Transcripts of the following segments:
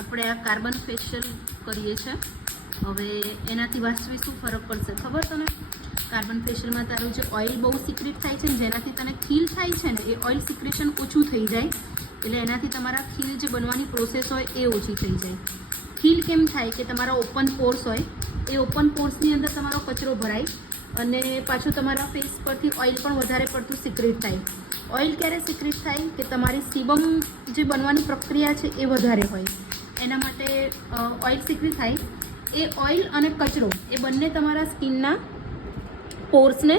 આપણે આ carbon facial કરીએ છીએ. હવે એનાથી વાસ્તવિક શું ફરક પડશે ખબર તને? કાર્બન ફેશિયલમાં તારું જે ઓઇલ બહુ સિક્રેટ થાય છે ને, જેનાથી તને ખીલ થાય છે ને, એ ઓઇલ સિક્રેશન ઓછું થઈ જાય. એટલે એનાથી તમારા ખીલ જે બનવાની પ્રોસેસ હોય એ ઓછી થઈ જાય. ખીલ કેમ થાય કે તમારા ઓપન પોર્સ હોય, એ ઓપન પોર્સની અંદર તમારો કચરો ભરાય અને પાછું તમારા ફેસ પરથી ઓઇલ પણ વધારે પડતું સિક્રેટ થાય. ઓઇલ ક્યારે સિક્રેટ થાય કે તમારી સીબમ જે બનવાની પ્રક્રિયા છે એ વધારે હોય, એના માટે ઓઇલ સિક્રેટ થાય. એ ઓઇલ અને કચરો એ બંને તમારા સ્કિનના પોર્સને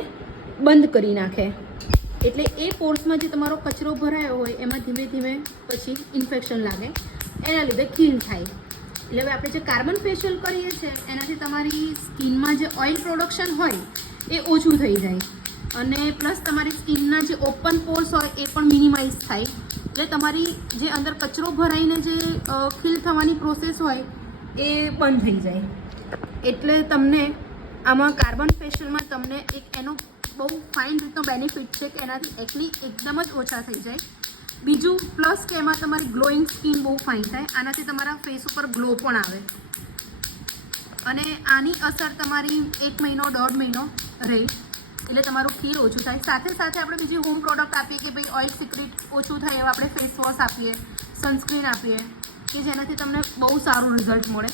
બંધ કરી નાખે. એટલે એ પોર્સમાં જે તમારો કચરો ભરાયો હોય એમાં ધીમે ધીમે પછી ઇન્ફેક્શન લાગે, એના લીધે ખીલ થાય. એટલે હવે આપણે જે કાર્બન ફેશિયલ કરીએ છીએ એનાથી તમારી સ્કિનમાં જે ઓઇલ પ્રોડક્શન હોય એ ઓછું થઈ જાય અને પ્લસ તમારી સ્કિનના જે ઓપન પોર્સ હોય એ પણ મિનિમાઇઝ થાય. એટલે તમારી જે અંદર કચરો ભરાઈને જે ખીલ થવાની પ્રોસેસ હોય એ બંધ થઈ જાય. એટલે તમને આમાં કાર્બન ફેશિયલમાં તમને એક એનો બહુ ફાઇન રીતનો બેનિફિટ છે કે એનાથી એકની એકદમ જ ઓછા થઈ જાય. બીજું પ્લસ કે એમાં તમારી ગ્લોઈંગ સ્કિન બહુ ફાઇન થાય. આનાથી તમારા ફેસ ઉપર ગ્લો પણ આવે અને આની અસર તમારી 1 મહિનો 1.5 મહિનો રહે. એટલે તમારું ખીલ ઓછું થાય. સાથે સાથે આપણે બીજી હોમ પ્રોડક્ટ આપીએ કે ભાઈ ઓઇલ સિક્રેટ ઓછું થાય એવા આપણે ફેસ વોશ આપીએ, સનસ્ક્રીન આપીએ કે જેનાથી તમને બહુ સારું રિઝલ્ટ મળે.